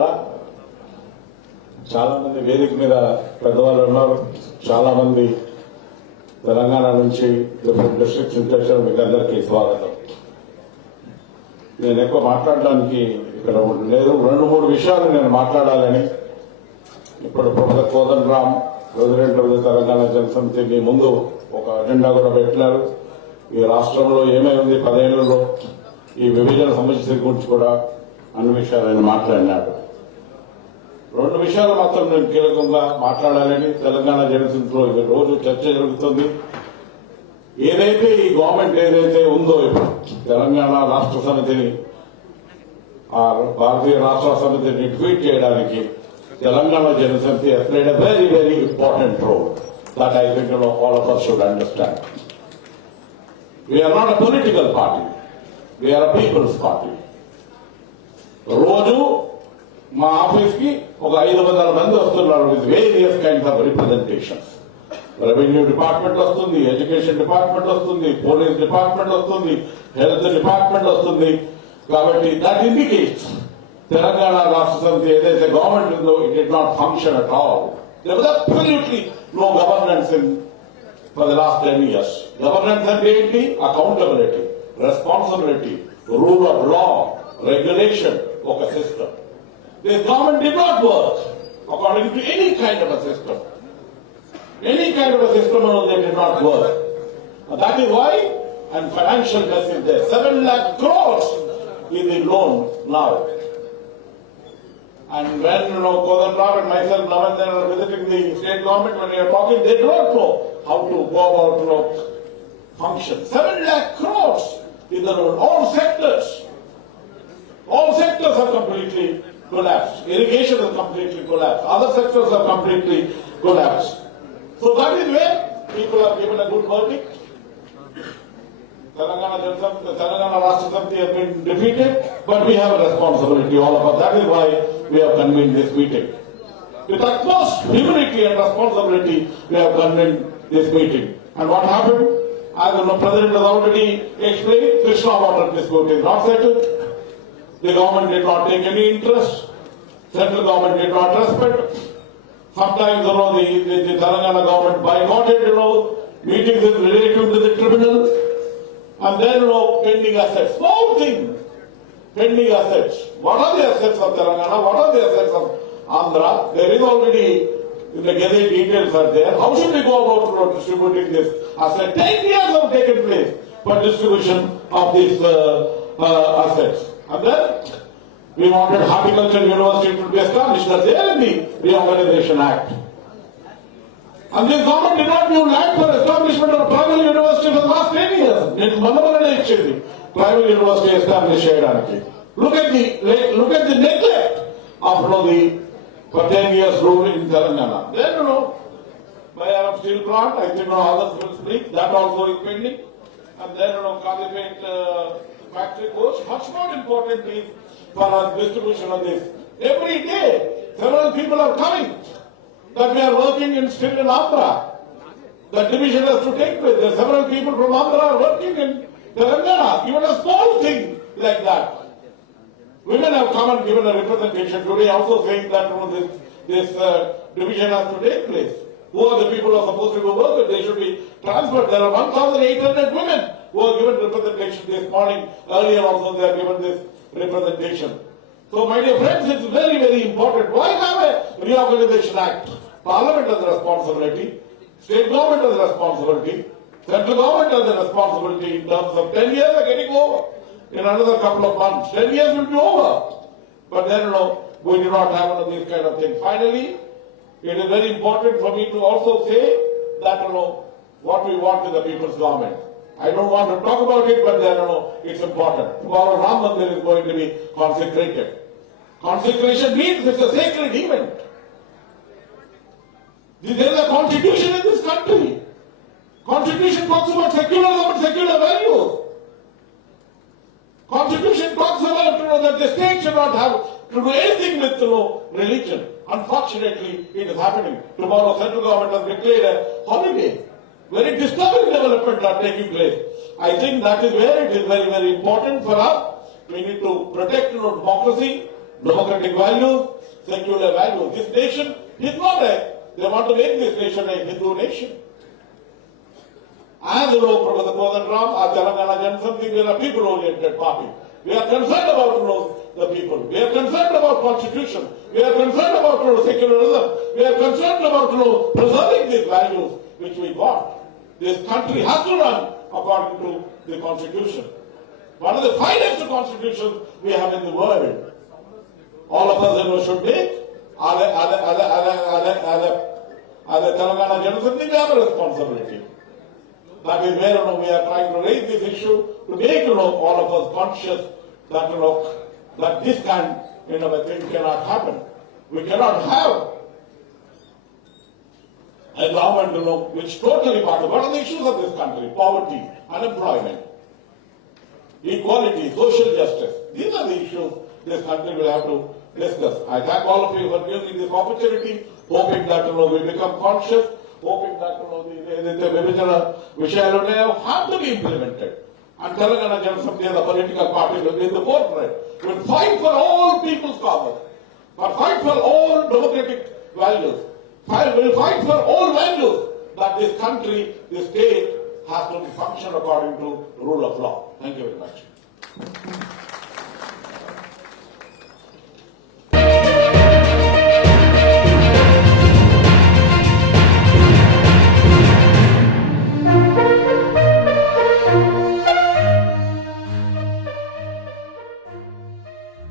మిత్రులారా, చాలా మంది వేదిక మీద పెద్దవాళ్ళు ఉన్నారు. చాలా మంది తెలంగాణ నుంచి డిఫరెంట్ డిస్ట్రిక్ట్స్ నుంచి వచ్చారు. మీకు అందరికీ స్వాగతం. నేను ఎక్కువ మాట్లాడడానికి ఇక్కడ లేదు. 2-3 విషయాలు నేను మాట్లాడాలని ఇప్పుడు professor Kodandaram president of the Telangana Janasamithi మీ ముందు ఒక అజెండా కూడా పెట్టినారు. ఈ రాష్ట్రంలో ఏమైంది 10 ఏళ్లలో, ఈ విభజన సమస్య గురించి కూడా అన్ని విషయాలు ఆయన మాట్లాడినాడు. 2 విషయాలు మాత్రం నేను కీలకంగా మాట్లాడాలని తెలంగాణ జనసమితిలో రోజు చర్చ జరుగుతుంది. ఏదైతే ఈ గవర్నమెంట్ ఏదైతే ఉందో ఇప్పుడు తెలంగాణ రాష్ట్ర సమితిని, ఆ భారతీయ రాష్ట్ర సమితిని ట్వీట్ చేయడానికి Telangana Janasamithi has played a very, very important role that I think all of us should understand. We are not a political party. We are a people's party. రోజు మా ఆఫీస్ కి ఒక 500 మంది వస్తున్నారు with various kinds of representations. Revenue department వస్తుంది, education department వస్తుంది, police department వస్తుంది, health department వస్తుంది. కాబట్టి దట్ ఇండికేట్స్ తెలంగాణ రాష్ట్ర సమితి ఏదైతే గవర్నమెంట్ ఉందో it did not function at all. There was absolutely no governance in for the last 10 years. Governance అంటే ఏంటి? Accountability, responsibility, rule of law, regulation, ఒక system. This government did not work according to any kind of a system. Any kind of a system, they did not work. That is why, and financial mess is there. 7 lakh crores in the loan now. And when Kodandaram and myself, Naman, were visiting the state government, when we are talking, they don't know how to go about function. 7 lakh crores in the loan. All sectors are completely collapsed. Irrigation has completely collapsed. Other sectors have completely collapsed. So that is where people are given a good verdict. Telangana Rashtra Samiti has been defeated, but we have a responsibility, all of us. That is why we have convened this meeting. With utmost humility and responsibility, we have convened this meeting. And what happened? As the President has already explained, Krishna water dispute is not settled. The government did not take any interest. Central government did not respect. Sometimes, the Telangana government boycotted, meetings related to the tribunal. And then, pending assets. Small thing. Pending assets. What are the assets of Telangana? What are the assets of Andhra? There is already, the gazette details are there. How should we go about distributing this asset? 10 years have taken place for distribution of these assets. And then we wanted Horticulture University to be established. That's there in the Reorganization Act. And this government did not give land for establishment of tribal university for the last 10 years. Tribal university established cheyadaniki. Look at the neglect of for 10 years rule in Telangana. Then by Arab steel plant, I think others will speak. That also is pending. And then Kaliphate factory goes. Much more important is for our distribution of this. Every day, several people are coming. That we are working still in Andhra. The division has to take place. There are several people from Andhra are working in Telangana. Even a small thing like that. Women have come and given a representation today, also saying that this division has to take place. Who are the people who are supposed to go work? They should be transferred. There are 1,800 women who are given representation this morning. Earlier also they are given this representation. So my dear friends, it's very, very important. Why have a Reorganization Act? Parliament has a responsibility. State government has a responsibility. Central government has a responsibility in terms of 10 years are getting over. In another couple of months, 10 years will be over. But then, we do not have these kind of things. Finally, it is very important for me to also say that, what we want in the people's government. I don't want to talk about it, but then, it's important. Tomorrow Ram Mandir is going to be consecrated. Consecration means it's a sacred event. There is a constitution in this country. Constitution talks about secular values. Constitution talks about that the state should not have to do anything with religion. Unfortunately, it is happening. Tomorrow, central government has declared a holiday. Very disturbing developments are taking place. I think that is where it is very, very important for us. We need to protect democracy. democratic values, secular values. This nation is not they want to make this nation a Hindu nation. As Professor Kodan Ram, our Telangana Jansamthi, we are a people-oriented party. We are concerned about the people. We are concerned about constitution. We are concerned about secularism. We are concerned about preserving these values which we got. This country has to run according to the constitution. One of the finest constitutions we have in the world. All of us should make. As a Telangana Jansamthi, we have a responsibility. That is where we are trying to raise this issue to make all of us conscious that that this kind of thing cannot happen. We cannot have a government which totally part of what are the issues of this country? Poverty, unemployment, equality, social justice. These are the issues this country will have to discuss. I thank all of you for using this opportunity, hoping that we become conscious, hoping that the Vibhajana Vishayalu have to be implemented. And Telangana Jansamthi as a political party will be in the forefront. Will fight for all people's causes, but fight for all democratic values. Will fight for all values that this country, this state has to function according to rule of law. Thank you very much.